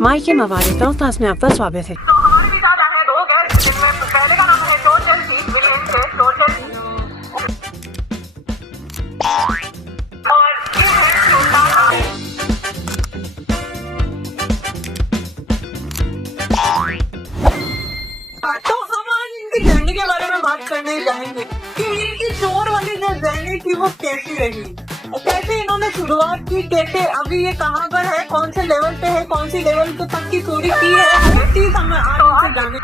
मायके मवाली तौतास में आपका स्वागत है। तो हमारे भी साथ हैं दो गेस्ट, जिनमें पहले का नाम है चोचल सी विलेन से चोचल और ये है छोटा तो हम आज इनकी जर्नी के बारे में बात करने जाएंगे कि इनकी चोर वाली जो जर्नी थी वो कैसी रही, कैसे इन्होंने शुरुआत की, कैसे अभी ये कहाँ पर है, कौन से लेवल पे है, कौन सी लेवल पे तक की चोरी की है, हर चीज हमें आज से जानने।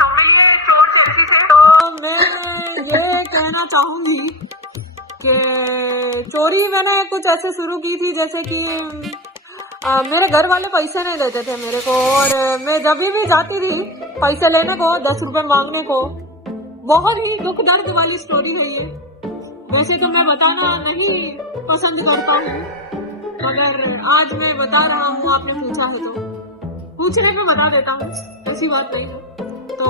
तो मैं ये कहना चाहूंगी कि चोरी मैंने कुछ ऐसे शुरू की थी जैसे कि मेरे घर वाले पैसे नहीं देते थे मेरे को, और मैं जब भी जाती थी पैसे लेने को 10 रुपए मांगने को। बहुत ही दुख दर्द वाली स्टोरी है ये। वैसे तो मैं बताना नहीं पसंद करता हूँ, मगर आज मैं बता रहा हूँ, आपने पूछा है तो पूछने में बता देता हूँ, ऐसी बात नहीं है। तो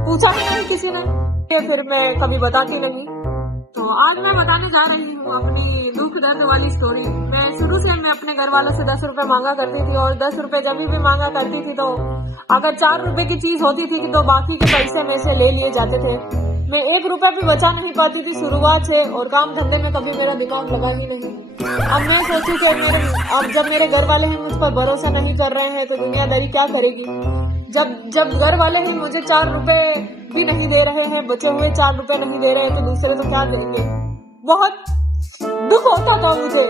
पूछा भी नहीं किसी ने, फिर मैं कभी बताती नहीं। तो आज मैं बताने जा रही हूँ अपनी दुख दर्द वाली स्टोरी। मैं शुरू से मैं अपने घर वालों से 10 रुपए मांगा करती थी, और 10 रुपए जब भी मांगा करती थी तो अगर 4 रुपए की चीज होती थी तो बाकी के पैसे में से ले लिए जाते थे। मैं 1 रुपया भी बचा नहीं पाती थी शुरुआत से, और काम धंधे में कभी मेरा दिमाग लगा ही नहीं। अब मैं सोचूं कि अब जब मेरे घर वाले ही मुझ पर भरोसा नहीं कर रहे हैं तो दुनियादारी क्या करेगी। जब घर वाले ही मुझे 4 रुपए भी नहीं दे रहे हैं, बचे हुए 4 रुपए नहीं दे रहे हैं, तो दूसरे तो क्या देंगे। बहुत दुख होता था मुझे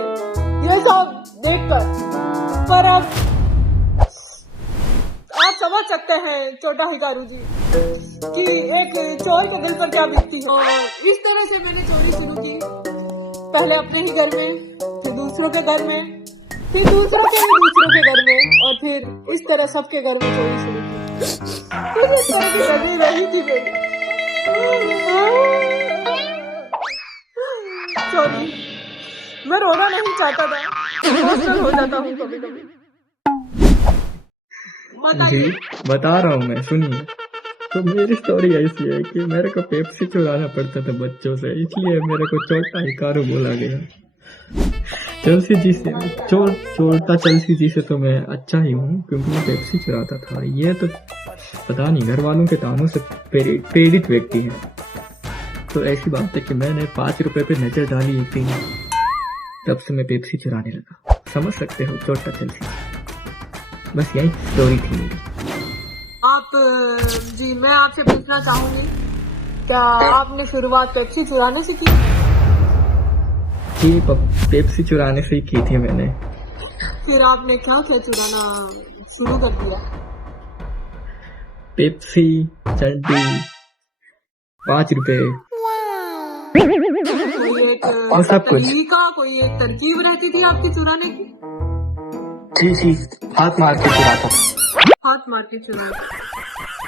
ये सब देखकर। पर अब आप समझ सकते हैं छोटा हिकारू जी कि एक चोर के दिल पर क्या बीतती है। और इस तरह से मैंने चोरी शुरू की, पहले अपने ही घर में, फिर दूसरों के घर में, फिर दूसरों के घर में, और फिर इस तरह सबके घर में चोरी शुरू की। कुछ इस तरह की जर्नी रही थी मेरी। सॉरी, मैं रोना नहीं चाहता था, इमोशनल हो जाता हूँ कभी कभी। जी बता रहा हूँ मैं, सुनिए। तो मेरी स्टोरी ऐसी है कि मेरे को पेप्सी चुराना पड़ता था बच्चों से, इसलिए मेरे को छोटा हिकारू बोला गया। चलसी जी से छोटा चलसी जी से तो मैं अच्छा ही हूँ, क्योंकि मैं पेप्सी चुराता था। ये तो पता नहीं घर वालों के तानों से प्रेरित व्यक्ति है। तो ऐसी बात है कि मैंने 5 रुपए पे नजर डाली एक दिन, तब से मैं पेप्सी चुराने लगा। समझ सकते हो छोटा चलसी। बस यही स्टोरी थी मेरी। आप जी, मैं आपसे पूछना चाहूंगी, क्या आपने शुरुआत पेप्सी चुराने से की? जी पेप्सी चुराने से ही की थी मैंने। फिर आपने क्या क्या चुराना शुरू कर दिया? पेप्सी, चड्डी, 5 रुपए, कोई एक और सब कुछ। तरीका, कोई एक तरकीब रहती थी आपकी चुराने की? जी हाथ मार के चुराता। हाथ मार के चुराता।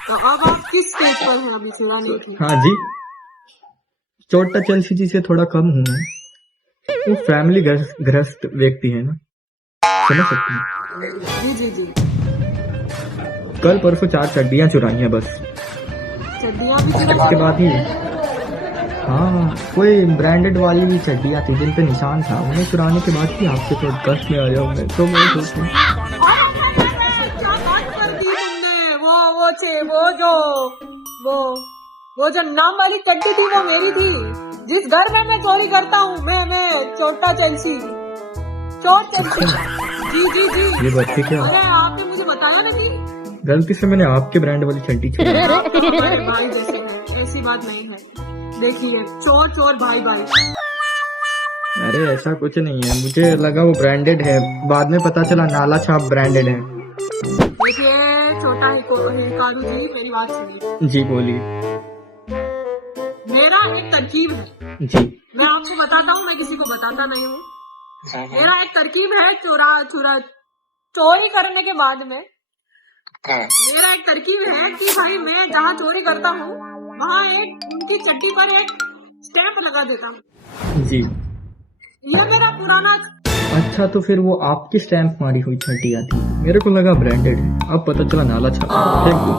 तो अब आप किस स्टेज पर हैं अभी चुराने की? हाँ जी, छोटा चलसी जी से थोड़ा कम हूँ मैं। वो फैमिली ग्रस्त व्यक्ति है ना, समझ सकते हैं। जी जी जी। कल परसों 4 चड्डियाँ चुराई हैं बस। चड्डियाँ भी चुराई? उसके बाद ही हाँ, कोई ब्रांडेड वाली भी चड्डियाँ थी जिन पे निशान था, उन्हें चुराने के बाद ही आपसे तो कष्ट में आ जाऊँ मैं। तो मैं सोचूं क्या बात कर दी तुमने। वो जो नाम वाली चड्डी थी वो मेरी थी। जिस घर में मैं चोरी करता हूँ, मैं छोटा चलसी, चोर चलसी। जी जी जी। ये बात थी क्या? अरे आपने मुझे बताया नहीं। गलती से मैंने आपके ब्रांड वाली चड्डी चुराई। अरे भाई जैसे है, ऐसी बात नहीं है। देखिए, चोर चोर भाई भाई। अरे ऐसा कुछ नहीं है, मुझे लगा वो ब्रांडेड है, बाद में पता चला नाला छाप ब्रांडेड है। देखिए छोटा हिकारू जी, मेरी बात सुनिए। जी बोलिए। मेरा एक तरकीब है जी मैं आपको बताता हूँ, मैं किसी को बताता नहीं हूँ। मेरा एक तरकीब है चोरी करने के बाद में। मेरा एक तरकीब है कि भाई मैं जहाँ चोरी करता हूँ वहाँ एक उनकी चड्डी पर एक स्टैंप लगा देता हूँ। जी, ये मेरा पुराना। अच्छा तो फिर वो आपकी स्टैंप मारी हुई चड्डी आती, मेरे को लगा ब्रांडेड है, अब पता चला नाला छापा। फेंक दो।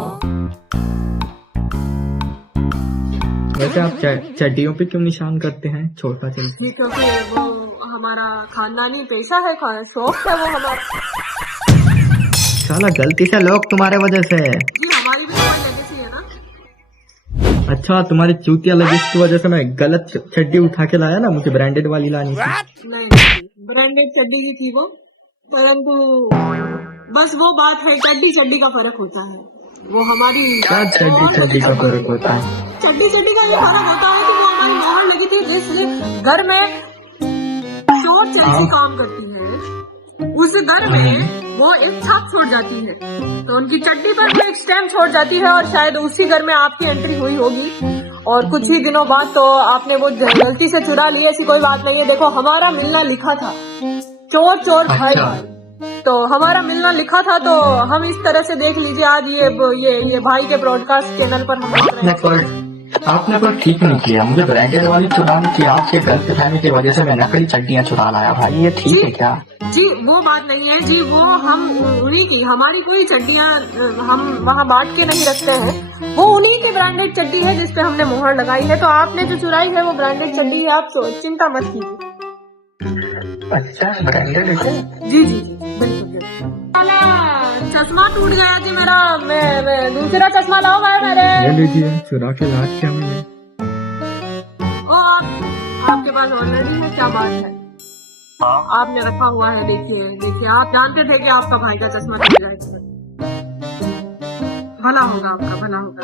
वैसे आप चड्डियों पे क्यों निशान करते हैं छोटा चलसी? क्योंकि वो हमारा खानदानी पेशा है, शौक है वो हमारा। साला गलती से लोग तुम्हारे वजह से। जी हमारी भी तो कोई लेगेसी है ना। अच्छा तुम्हारी चूतिया लगी की वजह से मैं गलत चड्डी उठा के लाया ना, मुझे ब्रांडेड वाली लानी थी। नहीं ब्रांडेड चड्डी की थी वो, परंतु बस वो बात है, चड्डी चड्डी का फर्क होता है। वो हमारी क्या चड्डी चड्डी का फर्क होता है? चड्डी चड्डी का ये फर्क होता है कि वो हमारी मोहर लगी थी, जिस घर में चोर चलती काम करती है उस घर में वो एक छाप छोड़ जाती है, तो उनकी चड्डी पर वो एक स्टैम्प छोड़ जाती है, और शायद उसी घर में आपकी एंट्री हुई होगी, और कुछ ही दिनों बाद तो आपने वो गलती से चुरा ली। ऐसी कोई बात नहीं है। देखो हमारा मिलना लिखा था, चोर चोर भाई भाई, तो हमारा मिलना लिखा था, तो हम इस तरह से देख लीजिए आज ये भाई के ब्रॉडकास्ट चैनल पर हम आपने कोई ठीक नहीं किया, मुझे ब्रांडेड वाली चुरानी थी, आपके गलत फहमी की वजह से मैं नकली चड्डियाँ चुरा लाया भाई, ये ठीक है क्या? जी वो बात नहीं है जी, वो हम उन्हीं की, हमारी कोई चड्डियाँ हम वहाँ बांट के नहीं रखते हैं, वो उन्हीं की ब्रांडेड चड्डी है जिसपे हमने मोहर लगाई है। तो आपने जो चुराई है वो ब्रांडेड चड्डी है, आप चिंता मत कीजिए। अच्छा ब्रांडेड है? जी जी जी बिल्कुल। चश्मा टूट गया जी मेरा, मैं दूसरा चश्मा लाओ भाई मेरे। ले लीजिए, चुरा के ला क्या मिले? ओ आपके पास ऑलरेडी है, क्या बात है, आपने रखा हुआ है। देखिए देखिए, आप जानते थे कि आपका भाई का चश्मा टूट जाएगा। भला होगा आपका, भला होगा।